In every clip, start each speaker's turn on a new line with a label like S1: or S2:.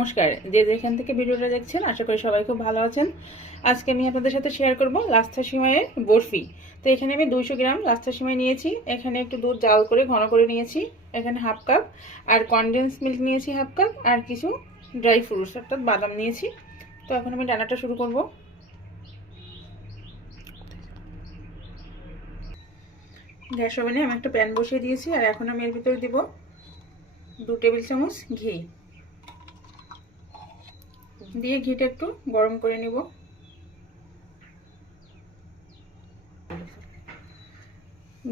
S1: নমস্কার। যে যেখান থেকে ভিডিওটা দেখছেন, আশা করি সবাই খুব ভালো আছেন। আজকে আমি আপনাদের সাথে শেয়ার করব লাস্তা সিমাইয়ের বরফি। তো এখানে আমি দুইশো গ্রাম লাস্তা সিমাই নিয়েছি। এখানে একটু দুধ জাল করে ঘন করে নিয়েছি। এখানে হাফ কাপ। আর কনডেন্স মিল্ক নিয়েছি হাফ কাপ। আর কিছু ড্রাই ফ্রুটস অর্থাৎ বাদাম নিয়েছি। তো এখন আমি ডানাটা শুরু করব। গ্যাস ওভেনে আমি একটা প্যান বসিয়ে দিয়েছি। আর এখন আমি এর ভিতরে দিব দু টেবিল চামচ ঘি। দিয়ে ঘিটা একটু গরম করে নিব।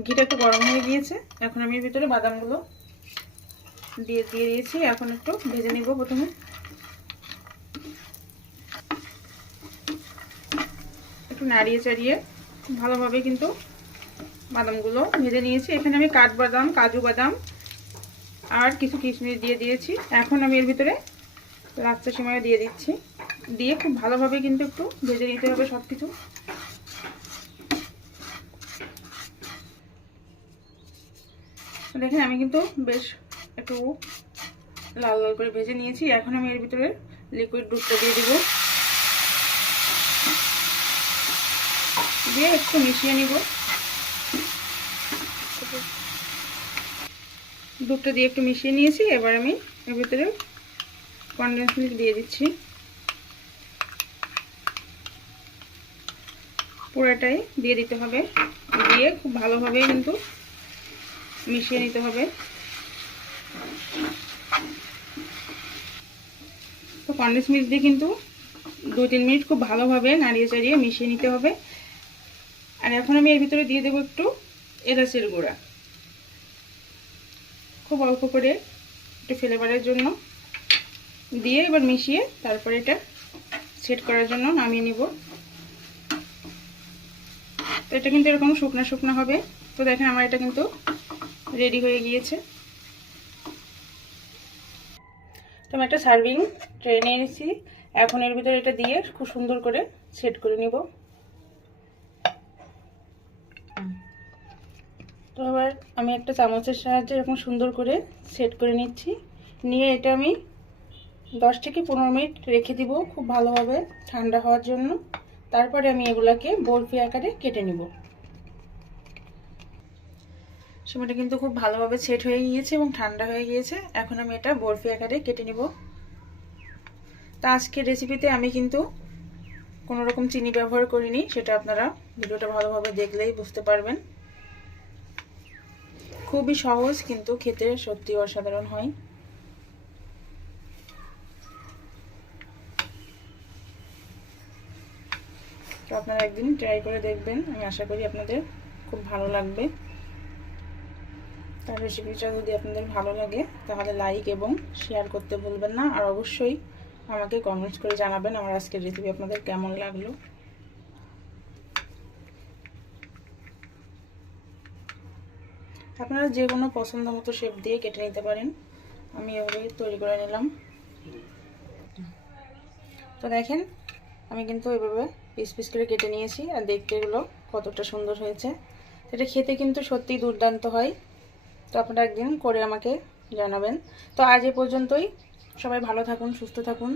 S1: ঘিটা একটু গরম হয়ে গিয়েছে। এখন আমি ভিতরে বাদামগুলো দিয়ে দিয়ে দিয়েছি। এখন একটু ভেজে নিব প্রথমে। একটু নাড়িয়ে চাড়িয়ে ভালোভাবে কিন্তু বাদামগুলো ভেজে নিয়েছি। এখানে আমি কাঠবাদাম, কাজু বাদাম আর কিছু কিশমিশ দিয়ে দিয়েছি। এখন আমি এর ভিতরে লাচ্চা সময় দিয়ে দিচ্ছি। দিয়ে খুব ভালোভাবে কিন্তু একটু ভেজে নিতে হবে সব কিছু দেখেন, আমি কিন্তু বেশ একটু লাল লাল করে ভেজে নিয়েছি। এখন আমি এর ভিতরে লিকুইড দুধটা দিয়ে দিব। দিয়ে একটু মিশিয়ে নিব। দুধটা দিয়ে একটু মিশিয়ে নিয়েছি। এবার আমি এর ভিতরে কনডেন্স মিল্ক দিয়ে দিচ্ছি। পুরোটাই দিয়ে দিতে হবে। দিয়ে খুব ভালোভাবে কিন্তু মিশিয়ে নিতে হবে। তো কনডেন্স মিল্ক দিয়ে কিন্তু দু তিন মিনিট খুব ভালোভাবে নাড়িয়ে চাড়িয়ে মিশিয়ে নিতে হবে। আর এখন আমি এর ভিতরে দিয়ে দেবো একটু এলাচের গুঁড়া। খুব অল্প করে একটু ফ্লেভারের জন্য। দিয়ে এবার মিশিয়ে তারপরে এটা সেট করার জন্য নামিয়ে নিব। তো এটা কিন্তু এরকম শুকনো শুকনো হবে। তো দেখেন আমার এটা কিন্তু রেডি হয়ে গিয়েছে। তো আমি একটা সার্ভিং ট্রে নিয়ে নিয়েছি এখন এর ভিতরে এটা দিয়ে খুব সুন্দর করে সেট করে নিব। তো আবার আমি একটা চামচের সাহায্যে এরকম সুন্দর করে সেট করে নিচ্ছি। নিয়ে এটা আমি দশ থেকে পনেরো মিনিট রেখে দিব, খুব ভালোভাবে ঠান্ডা হওয়ার জন্য। তারপরে আমি এগুলাকে বরফি আকারে কেটে নিব। সময়টা কিন্তু খুব ভালোভাবে সেট হয়ে গিয়েছে এবং ঠান্ডা হয়ে গিয়েছে। এখন আমি এটা বরফি আকারে কেটে নিব। তা আজকের রেসিপিতে আমি কিন্তু কোনো রকম চিনি ব্যবহার করিনি, সেটা আপনারা ভিডিওটা ভালোভাবে দেখলেই বুঝতে পারবেন। খুবই সহজ কিন্তু খেতে সত্যি অসাধারণ হয়। তো আপনারা একদিন ট্রাই করে দেখবেন। আমি আশা করি আপনাদের খুব ভালো লাগবে। তার রেসিপিটা যদি আপনাদের ভালো লাগে, তাহলে লাইক এবং শেয়ার করতে ভুলবেন না। আর অবশ্যই আমাকে কমেন্টস করে জানাবেন আমার আজকের রেসিপি আপনাদের কেমন লাগল। আপনারা যে কোনো পছন্দ মতো শেপ দিয়ে কেটে নিতে পারেন। আমি এভাবে তৈরি করে নিলাম। তো দেখেন আমি কিন্তু এভাবে পিস পিস করে কেটে নিয়েছি আর দেখতে এগুলো কতটা সুন্দর হয়েছে। এটা খেতে কিন্তু সত্যি দুর্দান্ত হয়। তো আপনারা একদিন করে আমাকে জানাবেন। তো আজ এ পর্যন্তই। সবাই ভালো থাকুন, সুস্থ থাকুন।